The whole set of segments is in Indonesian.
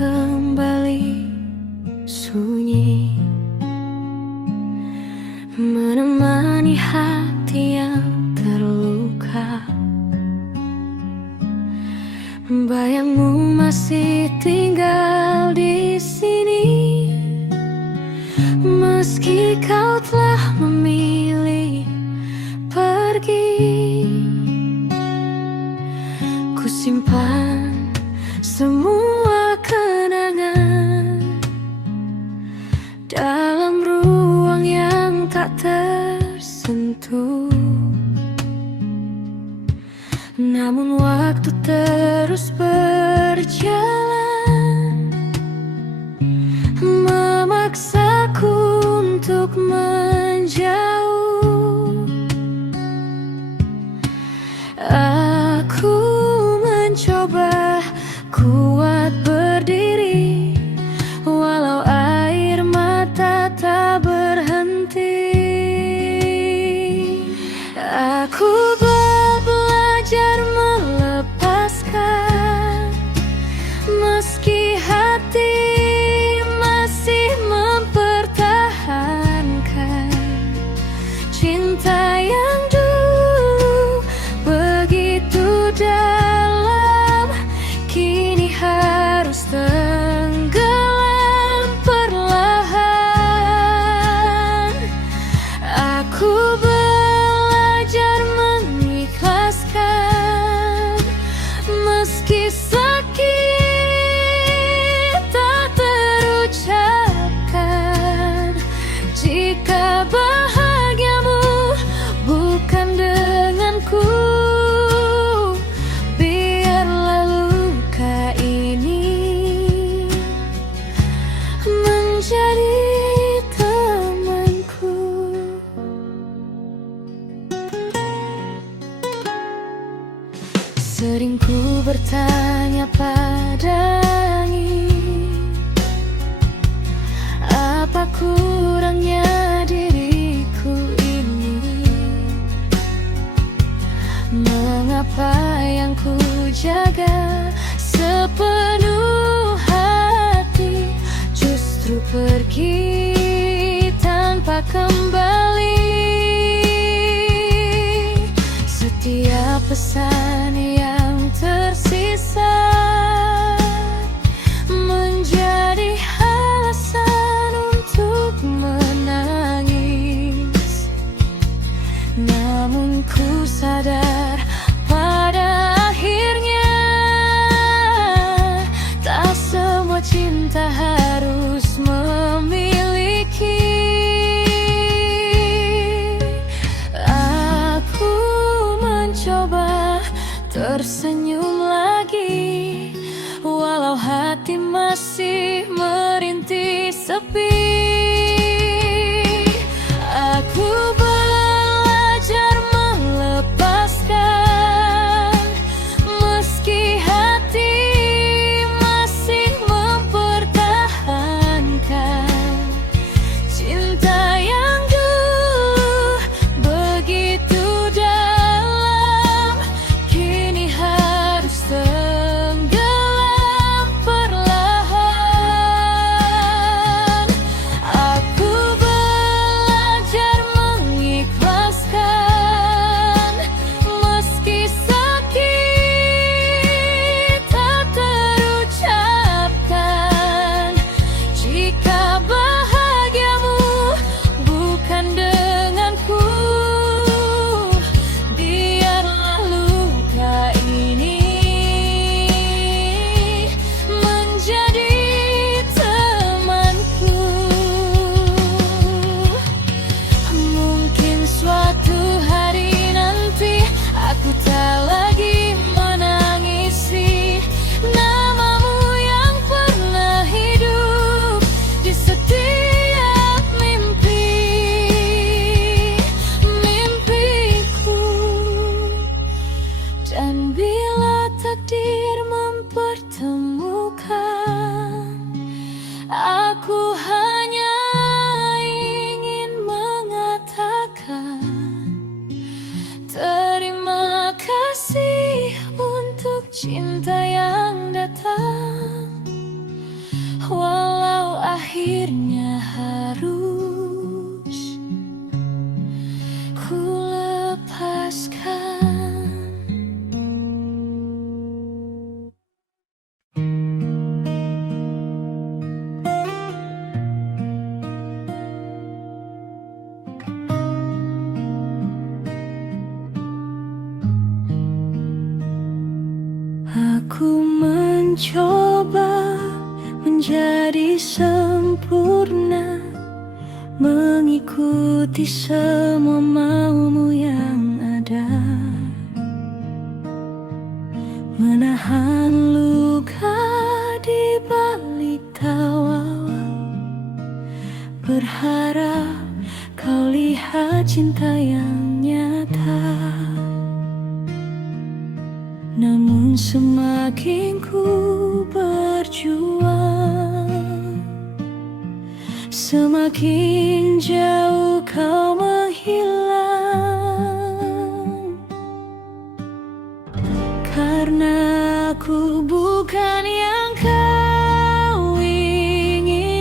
kembali sunyi, menemani hati yang terluka. Bayangmu masih tinggal di sini, meski kau telah memilih pergi. Ku simpan semua kenangan dalam ruang yang tak tersentuh. Namun waktu terus berjalan, memaksaku untuk menjauh. Aku mencoba kuat berdiri, walau air mata tak berhenti. Aku belajar melepaskan, meski hati masih mempertahankan cinta yang dulu begitu dalam, kini harus tenggelam perlahan. Aku belajar mengikhlaskan, meski sakit tak terucapkan. Jika bahagiamu bukan denganku, biarlah luka ini menjadi temanku. Sering ku bertanya pada langit, apa kurangnya diriku ini? Mengapa yang ku jaga sepenuh hati justru pergi tanpa kembali? Setiap pesan yang tersisa menjadi alasan untuk menangis. Namun ku sadar pada akhirnya tak semua cinta harus memiliki. Aku mencoba tersenyum lagi, walau hati masih merintih sepi. Aku belajar melepaskan, meski hati masih mempertahankan cinta yang dulu begitu dalam, kini harus tenggelam perlahan. Aku belajar mengikhlaskan, meski sakit tak terucapkan. Jika bahagiamu bukan denganku, biarlah luka ini menjadi temanku. Mungkin suatu hari nanti aku tak lagi menangisi namamu yang pernah hidup di setiap mimpiku. Dan bila takdir mempertemukan, aku hanya ingin mengatakan terima kasih untuk cinta yang datang Aku mencoba menjadi sempurna, mengikuti semua maumu yang ada, menahan luka di balik tawa, berharap kau lihat cinta yang nyata. Namun semakin ku berjuang, semakin jauh kau menghilang. Karena aku bukan yang kau inginkan,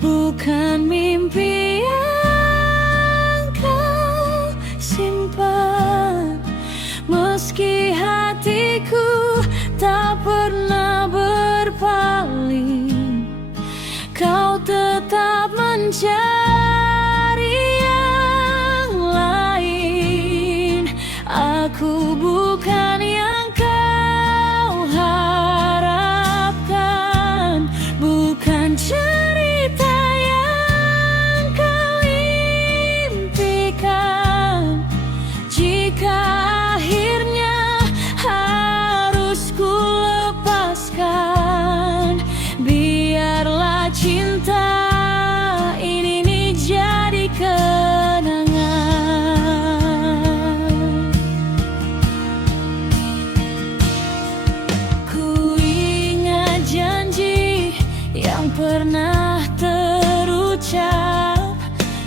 bukan mimpi yang kau simpan. Meski hatiku tak pernah berpaling, kau tetap mencari yang lain. Aku bukan yang kau harapkan, bukan cerita yang kau impikan. Jika akhirnya harus ku lepaskan, biarlah cinta ini jadi kenangan. Ku ingat janji yang pernah terucap,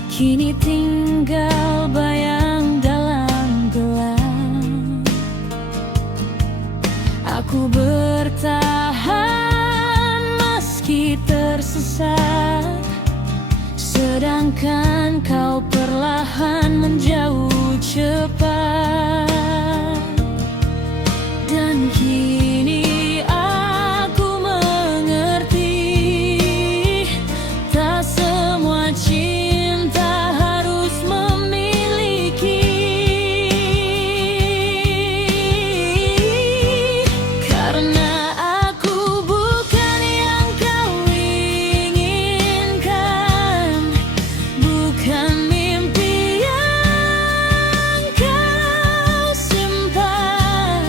kini tinggal bayang dalam gelap. Aku bertahan meski tersesat, sedangkan kau perlahan menjauh cepat. Dan kini aku mengerti, tak semua cinta harus memiliki. Karena aku bukan yang kau inginkan, bukan mimpi yang kau simpan.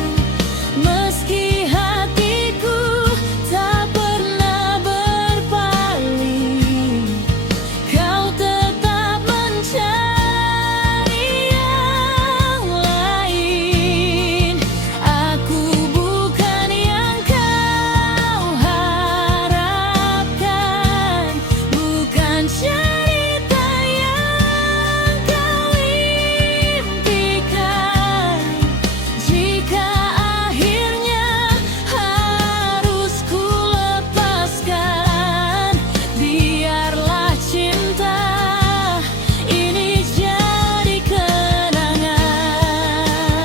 Meski hatiku tak pernah berpaling, kau tetap mencari yang lain. Aku bukan yang kau harapkan, bukan cerita yang kau impikan. Jika akhirnya harus ku lepaskan, biarlah cinta ini jadi kenangan.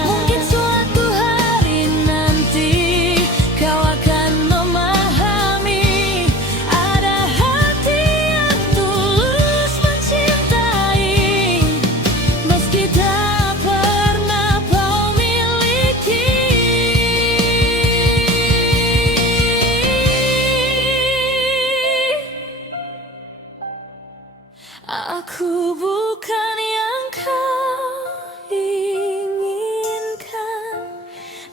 Mungkin suatu hari nanti kau akan memahami, ada hati yang tulus mencintai, meski tak pernah kau miliki. Aku bukan yang kau inginkan,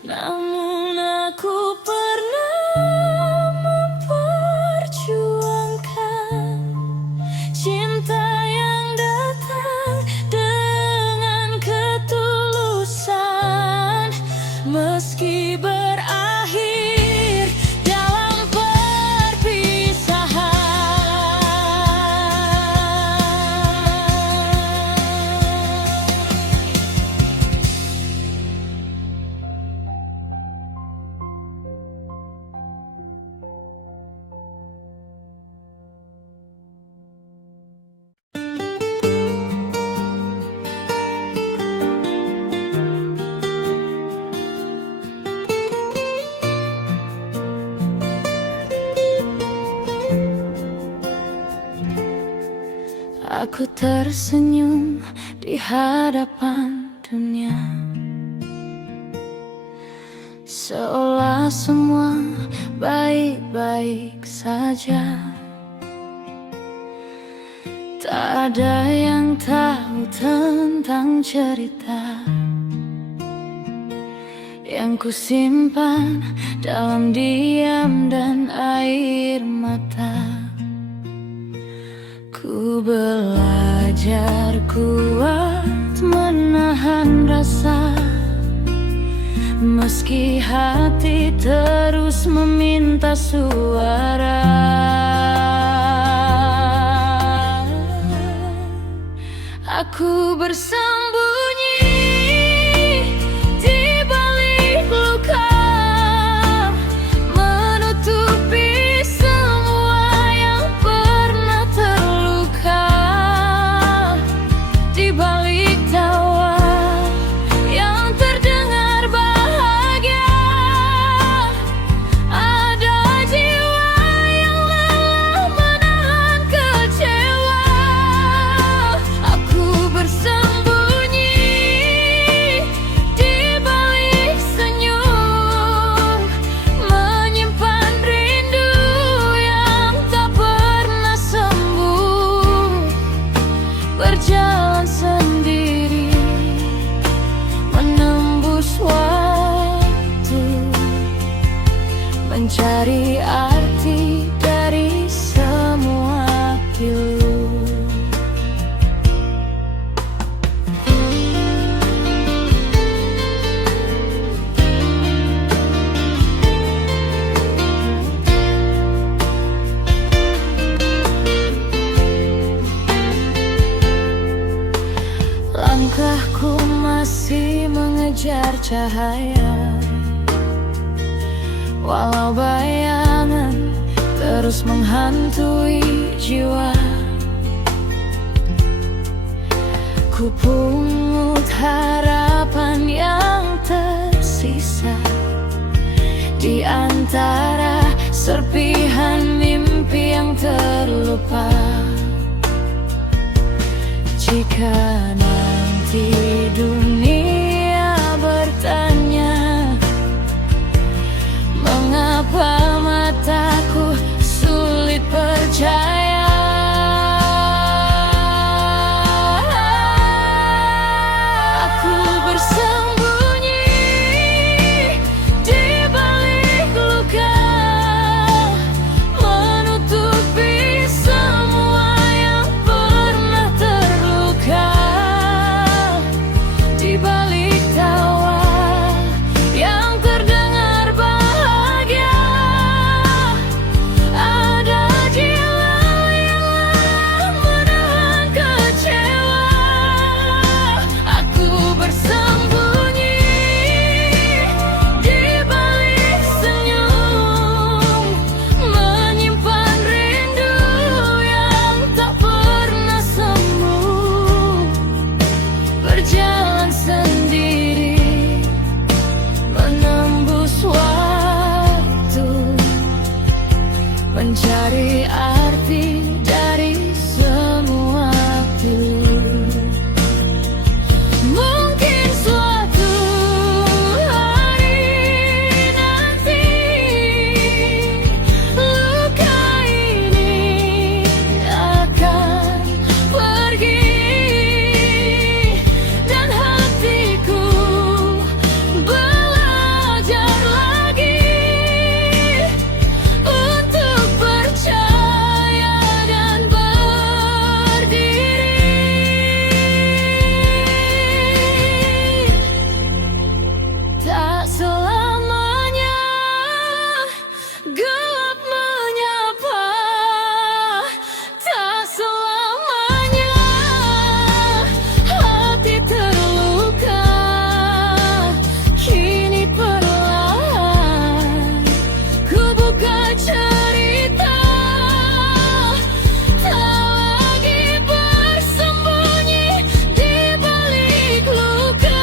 namun aku pernah memperjuangkan cinta yang datang dengan ketulusan, meski berakhir dalam perpisahan. Aku tersenyum di hadapan dunia, seolah semua baik-baik saja. Tak ada yang tahu tentang cerita yang kusimpan dalam diam dan air mata. Ku belajar kuat menahan rasa, meski hati terus meminta suara. Aku bersembunyi di balik luka, menutupi semua yang pernah terluka. Di balik tawa yang terdengar bahagia, ada jiwa yang lelah menahan kecewa. Aku bersembunyi di balik senyum, menyimpan rindu yang tak pernah sembuh. Berjalan sendiri, menembus waktu, mencari arti dari semua pilu. Langkahku masih mengejar cahaya, walau bayangan terus menghantui jiwa. Ku pungut harapan yang tersisa di antara serpihan mimpi yang terlupa. Jika nanti dunia bertanya mengapa mataku sulit percaya, aku bersembunyi di balik luka, menutupi semua yang pernah terluka. Di balik tawa yang terdengar bahagia, ada jiwa yang lelah menahan kecewa. Aku bersembunyi di balik senyum, menyimpan rindu yang tak pernah sembuh. Berjalan sendiri, menembus waktu, mencari arti dari semua pilu. Mungkin suatu hari nanti luka ini akan pergi, dan hatiku belajar lagi untuk percaya dan berdiri. Tak selamanya gelap menyapa, tak selamanya hati terluka. Kini perlahan ku buka cerita, tak lagi bersembunyi di balik luka.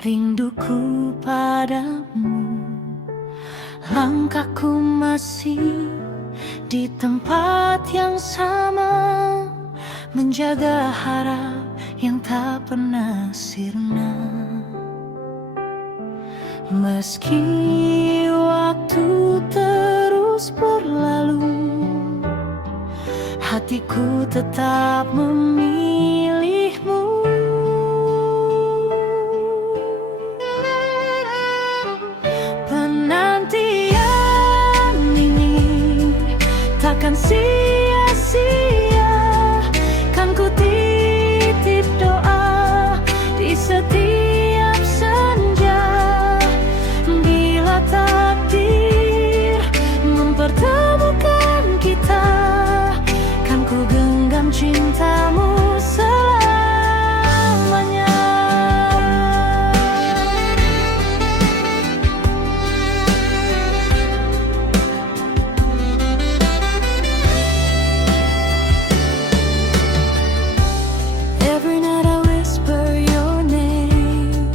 rinduku padamu. Langkahku masih di tempat yang sama, menjaga harap yang tak pernah sirna. Meski waktu terus berlalu, hatiku tetap memilihmu. Penantian ini takkan sia-sia, kan ku titip doa di setiap senja. Bila takdir mempertemukan kita, kan ku genggam cintamu selamanya. Every night I whisper your name,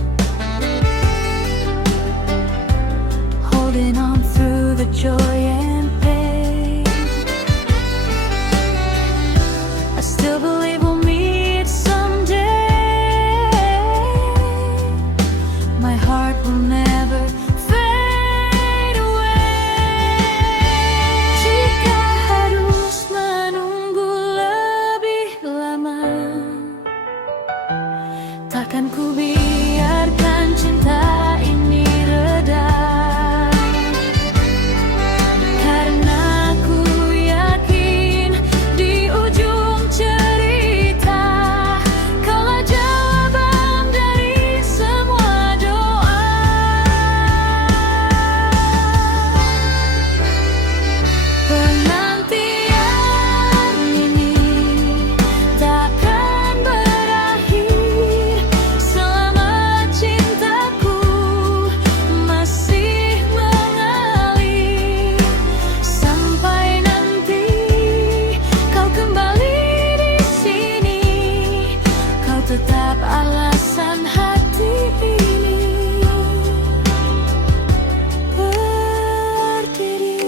holding on through the joy and pain. I still believe we'll meet someday. My heart will never fade away. Jika harus menunggu lebih lama, takkan ku biarkan cinta ini reda. Karena ku yakin di ujung cerita, kaulah jawaban dari semua doa. Penantian ini takkan berakhir selama cintaku masih mengalir. Sampai nanti kau kembali di sini, kau tetap alasan hati ini berdiri.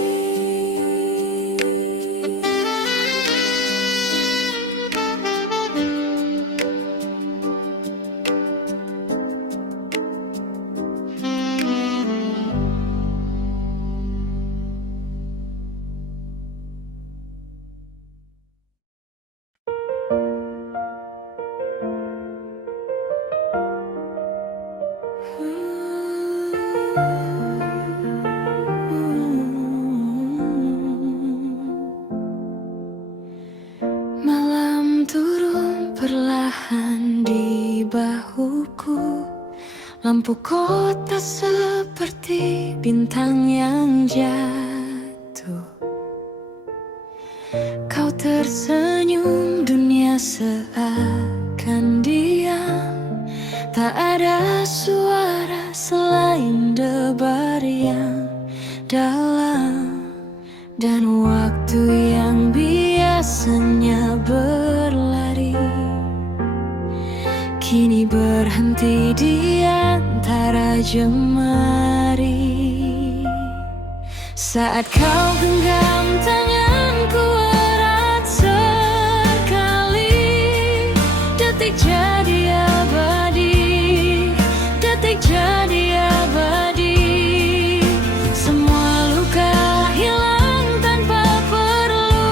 Malam turun perlahan di bahuku, lampu kota seperti bintang yang jatuh. Kau tersenyum, dunia seakan diam. Tak ada suara selain debar yang dalam, dan waktu yang biasanya berlari kini berhenti di antara jemari. Saat kau genggam tanganku erat sekali, detik jadi abadi, detik jadi abadi. Semua luka hilang tanpa perlu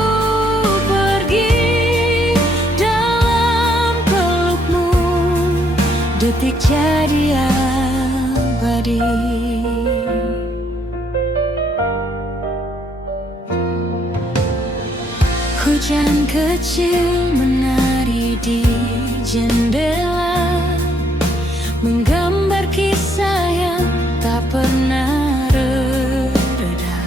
pergi dalam pelukmu, detik jadi abadi. Hujan kecil menari di jendela, menggambar kisah yang tak pernah reda.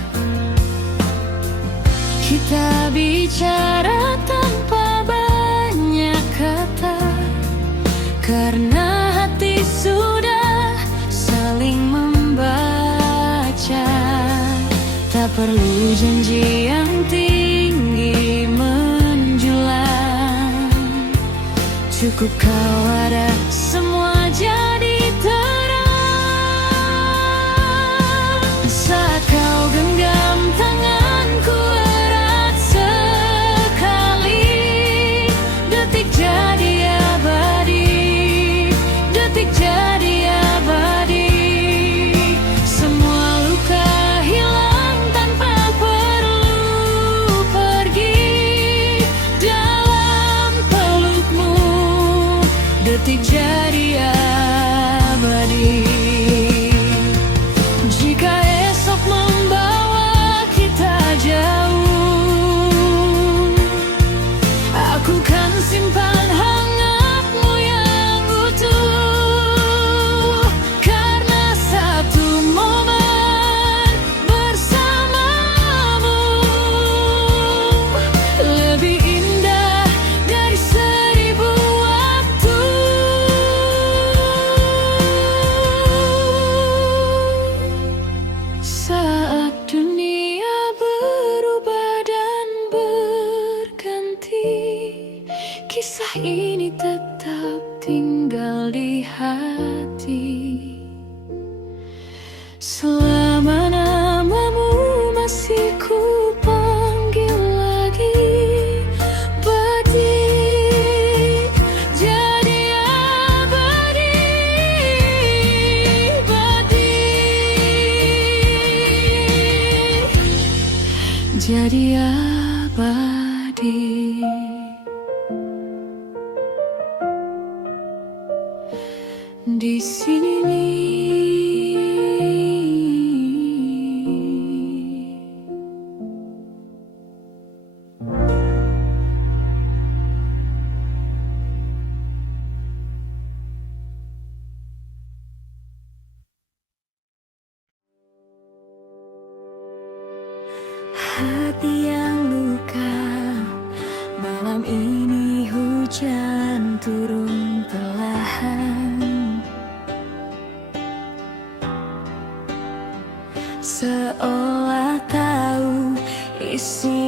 Kita bicara tanpa banyak kata, karena hati sudah saling membaca. Tak perlu janji yang tinggi menjulang, cukup kau ada, semua jadi terang. jadi abadi. Di sini hati yang luka, malam ini hujan turun perlahan, seolah tahu isi